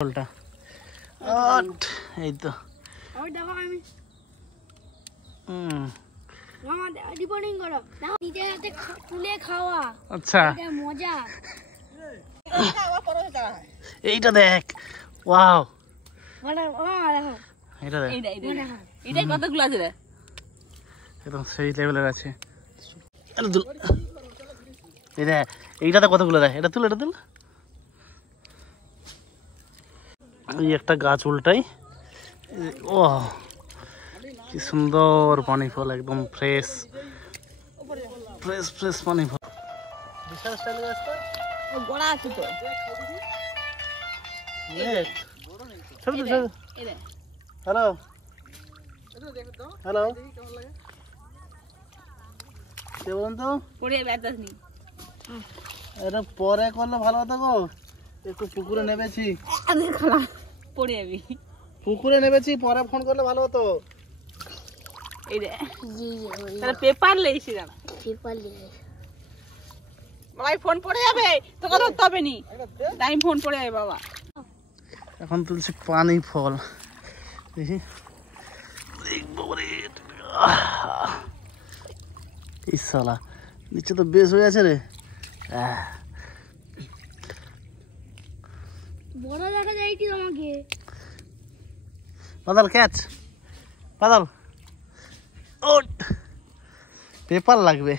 ফলটা এই তো আচ্ছা এইটা দেখ ওয়াও এটা দেখ এটা কতগুলো আছে রে একদম সেই লেভেলের আছে এইটাতে কতগুলো দেখ এটা তুল এই একটা গাছ উল্টাই ও কি সুন্দর পানি ফল একদম ফ্রেশ পানি ফল বিশাল স্টাইল গাছটা বড় আছে তো হ্যালো হ্যালো কে বলুন তো পড়ে ব্যথাস নি এটা পরে করলে ভালো হতো গো একটু পুকুরে নেমেছি পড়ে যাবি পুকুরে নেমেছি পরে ফোন করলে ভালো হতো এই রে তাহলে পেপার লেইছি জানা বাবা ফোন পড়ে যাবে তোকে ধরতে হবে নি টাইম ফোন পড়ে যাবে বাবা এখন তুলছি পানি ফল দেখি এই শালা নিচে তো বেশ হয়ে আছে রে বড় দেখা যায় কি তোমাকে বাদল ক্যাচ বাদল ওট পেপার লাগবে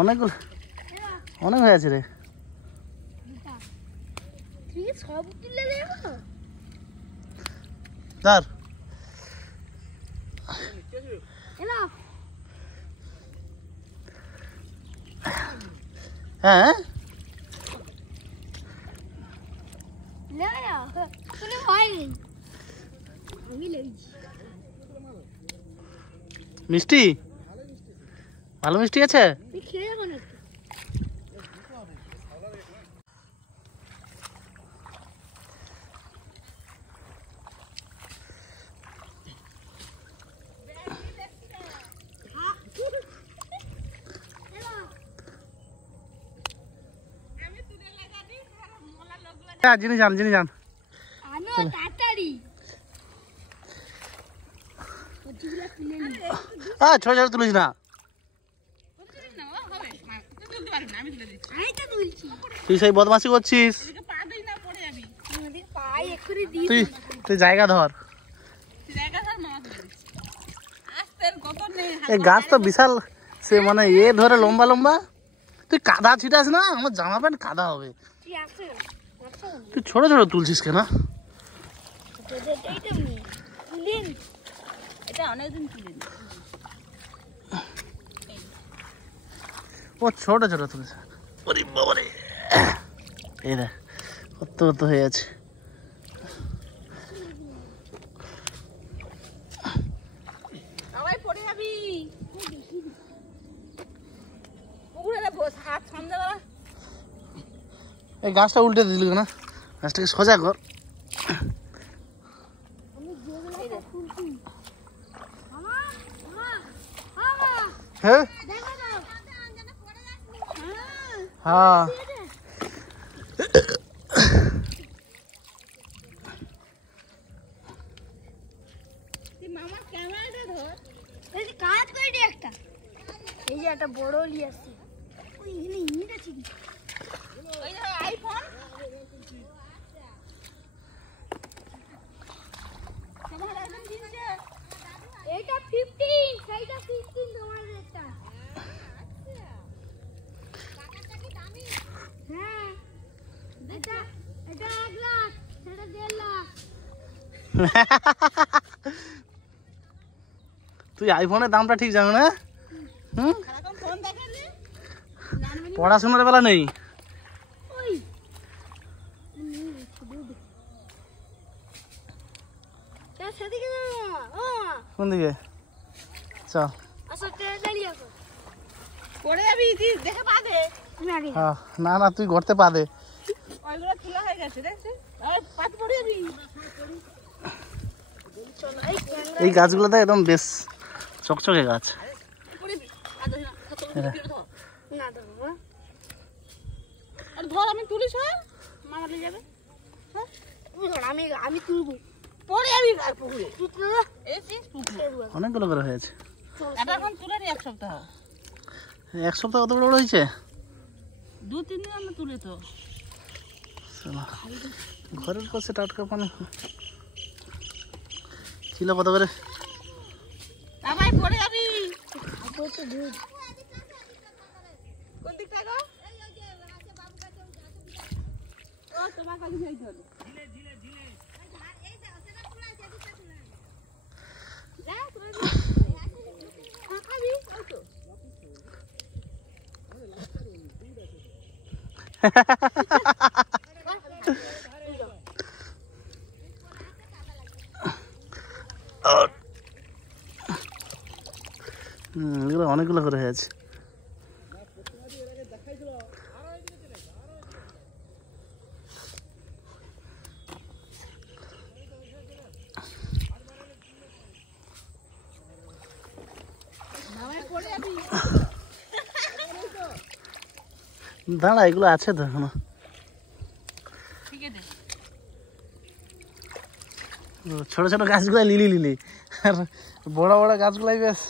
অনেক হয়ে আছে রে ঠিক সব তুলে দেবো ধর এলা হ্যাঁ ले आया तूने भाई আমি লেইছি মিষ্টি ভালো মিষ্টি আছে তুই খেয়ে যখন একটু যিনি যান আনো তাড়াতাড়ি ওগুলা তুলে নি ছোট তুলিস না আমি তো তুলছি তুই সেই বদমাশি করছিস পা দেই না পড়ে যাবি আমাদের পায়ে এক্ষুনি দিয়ে তুই জায়গা ধর জায়গা ধর মামা তুলে দিচ্ছি আস্তে কত নেই এই গাছ তো বিশাল সে মানে ধরে লম্বা তুই কাদা ছিটাস না আমার জামা প্যান্ট কাদা হবে তুই আসো তুই ছোট তুলছিস কেন এইটা নি তুলিন এটা অনেকদিন তুলে নি ও ছোট তুলেছে ওরে বাবারে এই দেখ কত হয়ে আছে সবাই পড়ে যাবি পুকুরে বস হাত সন্ধ্যাবেলা এই গাছটা উল্টে দিলি না গাছটাকে সোজা কর হ্যাঁ হ্যাঁ মামা ক্যামেরাটা ধর এই যে কাজ করে দে একটা এই যে একটা বড় লি আছে ওই এখানে ইটা ঠিক ওই যে আইফোন তোমার একদম দিচ্ছে এইটা 15 সেইটা 15 তোমার এটা টাকাটা কি দামি হ্যাঁ এটা 1 লাখ সেটা 1.5 লাখ তুই আইফোনের দামটা ঠিক জানো না সারাক্ষণ ফোন দেখালি পড়াশোনার বেলা নেই ওই সেদিকে কোন দিকে চল আসো দাঁড়িয়ে আসো পড়ে যাবি দেখে পা দে আমি আগে হ্যাঁ না তুই গড়তে পা দে ওইগুলো খোলা হয়ে গেছে দেখছিস পাত পড়ে যাবি চলো এই গাছগুলোতে একদম বেশ চকচকে গাছ পড়বি না দাও আর ধর আমি তুলিস হ্যাঁ মামা নিয়ে যাবে হ্যাঁ আমি তুলবো। পড়ে যাবি আর পুকুরে। তুই তুলে এসিস পুকুরে। অনেকগুলো করে হয়েছে। এটা এখন তুলে নি 1 সপ্তাহ। এক সপ্তাহ কত বড় বড় হয়েছে? 2-3 দিন আমরা তুলে তো। চলো, ঘরের পাশে টাটকা পানি ছিল কত করে? ভাই পড়ে যাবি। খাবো তো দুধ। কোন দিকটা গো? ও তোমার কাছে যাই চল। এগুলো অনেকগুলো করে হয়েছে। দাঁড়া, এগুলো আছে তো এখনো। ছোট ছোট গাছগুলো লিলি লিলি, আর বড় বড় গাছগুলাই বেশ।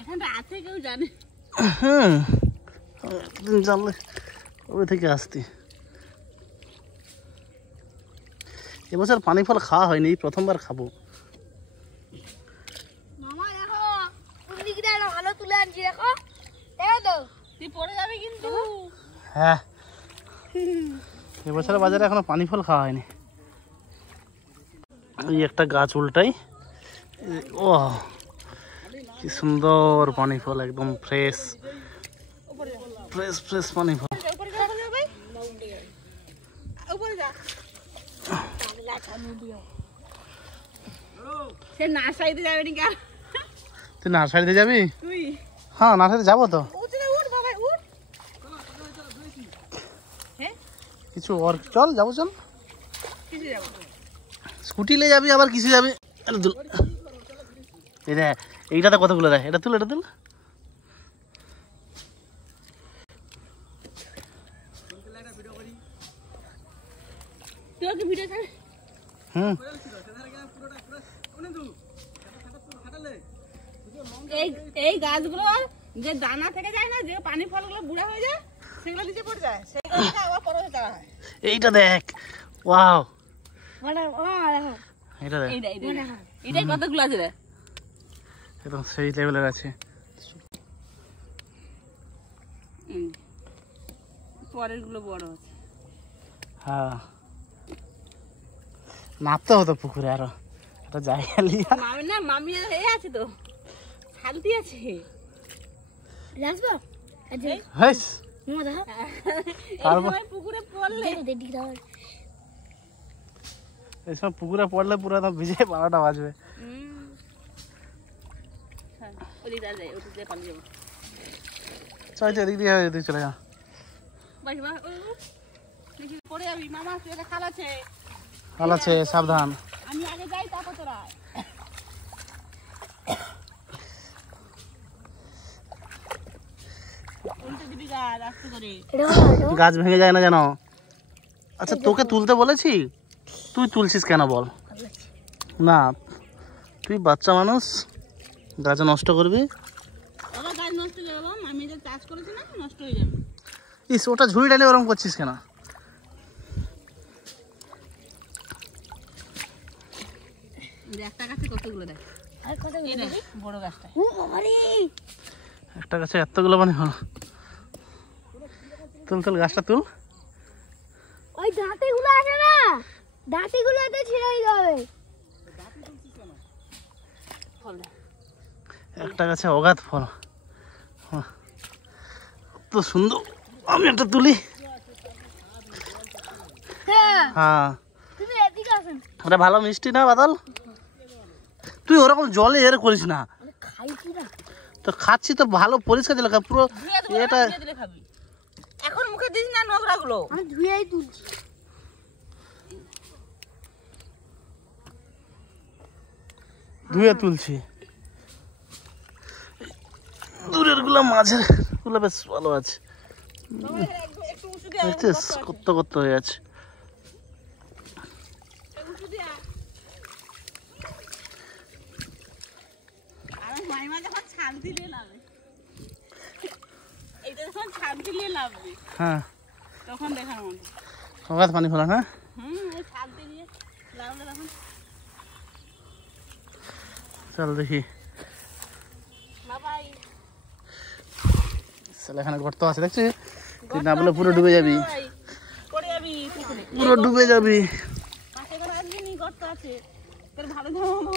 এখানটা আছে কেউ জানে? জানলে ওই থেকে আসতি। এবছর পানি ফল খাওয়া হয়নি, প্রথমবার খাবো। মামা দেখো কোন দিকটা একটা ভালো তুলে আনছি, দেখো দেখো তো। তুই পড়ে যাবি কিন্তু। হ্যাঁ, এবছর বাজারে এখনো পানি ফল খাওয়া হয়নি। এই একটা গাছ উল্টাই, ও কি সুন্দর পানি ফল, একদম ফ্রেশ ফ্রেশ ফ্রেশ পানি ফল। উপরে যা ভাই, উপরে যা। সে নার্সারিতে যাবে নি কেন? তুই নার্সারিতে যাবি? তুই হ্যাঁ, নার্সারিতে যাবো তো। উঠ বাবা উঠ। হ্যাঁ কিছু ওর চল, যাবো চল। কিসে যাবো? স্কুটি নিয়ে যাবি আবার কিসে যাবি? এটা এইটাতে কতগুলো দেয়, এটা তুল, এটা তুল। তুই ওকে ভিডিও ছাড়। হুম, এই গাছগুলো যে দানা থেকে যায় না, যে পানি ফলগুলো বুড়া হয়ে যায়, সেগুলো নিচে পড়ে যায়, সেগুলো থেকে আবার পরবর্তী চারা হয়। এইটা দেখ, ওয়াও, দেখো এটা দেখ, এটাই কতগুলো আছে রে? একদম সেই লেভেলের আছে। পরের গুলো বড় আছে। হ্যাঁ, নামতে হতো পুকুরে, আরো একটা জায়গা লিয়া। মামি না, মামি আর এই আছে তো, শান্তি আছে। আসবো হাইস, মামা দেখো এই সময় পুকুরে পড়লে এই সময় পুকুরে পড়লে পুরো একদম ভিজে 12টা বাজবে। ওদিকে যাই, ওদিকে পালিয়ে যাবো। চল এদিক দিয়ে এদিক চলে যা। বাস বা দেখি পড়ে যাবি। মামা তুই একটা খাল আছে, ভাল আছে, সাবধান। আমি আগে যাই তারপর তোরা। উল্টে দিবি গাছ আস্তে করে। গাছ ভেঙে যায় না যেন। আচ্ছা, তোকে তুলতে বলেছি, তুই তুলছিস কেন বল? না, তুই বাচ্চা মানুষ, গাছ নষ্ট করবি। আবার গাছ নষ্ট হয়ে যাবে, আমি যে চাষ করেছি না, নষ্ট হয়ে যাবে। ইস, ওটা ঝুড়ি টানে ওরকম করছিস কেন? একটা গাছে কতগুলো দেখ, আর কত এই দেখ বড় গাছটা। ও বাবা রে, একটা গাছে এতগুলো পানি হলো। তুল তুল, গাছটা তুল। ওই দাঁতিগুলো আছে না, দাঁতিগুলোতে ছিঁড়ে যাবে। ফল দেখ। একটা গাছে অগাধ ফল, তো সুন্দর। আমি একটা তুলি। হ্যাঁ হ্যাঁ, তুমি এদিকে আসেন। ওটা ভালো মিষ্টি না বাদল? তুই ওরকম জলে এর করিস না। আমি খাইছি না, তো খাচ্ছি তো ভালো পরিষ্কার দিলে পুরো ধুয়ে দেবো, এটা। ধুয়ে দিলে খাবি। এখন মুখে দিস না নোংরা গুলো। আমি ধুয়েই তুলছি। ধুয়ে তুলছি। দূরের গুলো, মাঝের গুলো বেশ ভালো আছে। বাবা একটু উঁচু দিয়ে দেখছিস কত কত হয়ে আছে। উঁচু দিয়ে আর মাইমা যখন ছাল দিলে নামে, এইটা যখন ছাল দিলে নামবে হ্যাঁ তখন দেখার মতো। অগাধ পানি ফেলা না? ওই ছাল দিয়ে নামলে তখন চল দেখি। বাবাই চল এখানে গর্ত আছে দেখছিস, তুই না বলে পুরো ডুবে যাবি, পড়ে যাবি পুকুরে, পুরো ডুবে যাবি। পাশে করে আসবি নি, গর্ত আছে তোর ভালো জামা।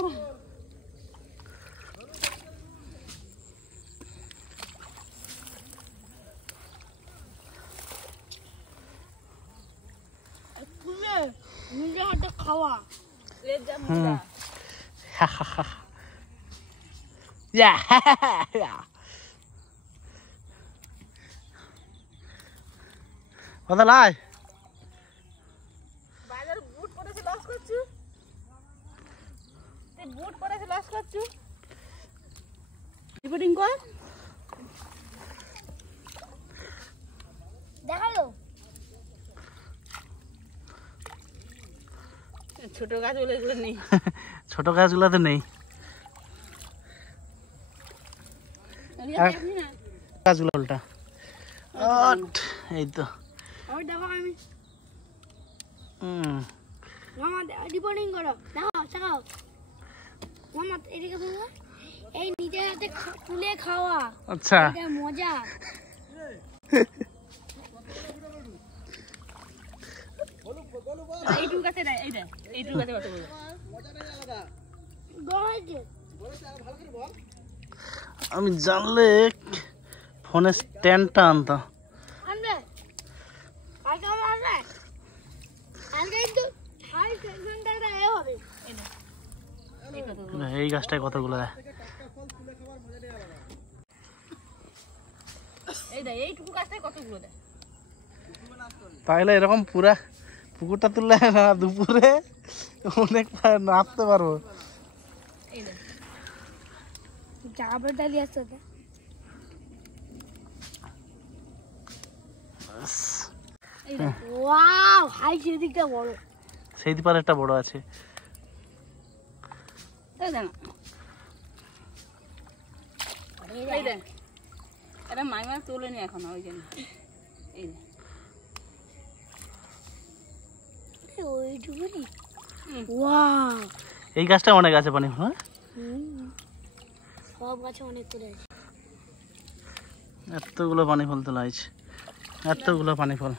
নিজে হাতে খাওয়া এর যা মজা। কথা লাই বাজার বুট পরেছে লস করছু, তুই বুট পরেছে লস করছু। রিপোর্টিং কর, দেখালো ছোট গাছ বলে এগুলো নেই। ছোট গাছগুলো তো নেই, গাছগুলো উল্টা। এই তো ওই দেখো আমি হুম মামা রিপোর্টিং করো, দেখাও শেখাও মামা এদিকে বলো। এই নিজের হাতে তুলে খাওয়া আচ্ছা এটা মজা। এইটুকু গাছে দেয়, এই দেয় এইটুকু গাছে কত বড়। দৌড়াইছে আমি জানলে ফোনে স্ট্যান্ডটা আনতাম। আনবে কালকে হবে আসবে কালকে কিন্তু 6 ঘন্টাটা এ হবে। এই দেয় এই কতগুলো। এই গাছটায় কতগুলো দেয়। এই দেয় এইটুকু গাছটায় কতগুলো দেয়। তাহলে এরকম পুরা পুকুরটা তুললে না দুপুরে অনেক নাচতে পারবো। এই দেয় জায়গা দাঁড়িয়ে আসতে এই দেয় ওয়াও হাই সেদিকটা বড়। সেই পারে একটা বড় আছে। এই দেয় না, এই দেয় এটা মাইমা তোলেনি এখন, ওই জন্য এই দেয়। ওইটুকুনি ওয়াও এই গাছটা অনেক আছে পানি ফল। সব গাছে অনেক করে আছে। এতগুলো পানি ফল তোলা হয়েছে, এতগুলো পানি ফল।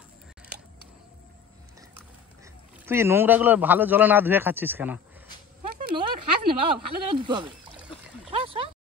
তুই নোংরাগুলো ভালো জলে না ধুয়ে খাচ্ছিস কেন? নোংরা খাস না বাবা, ভালো করে ধুতে হবে।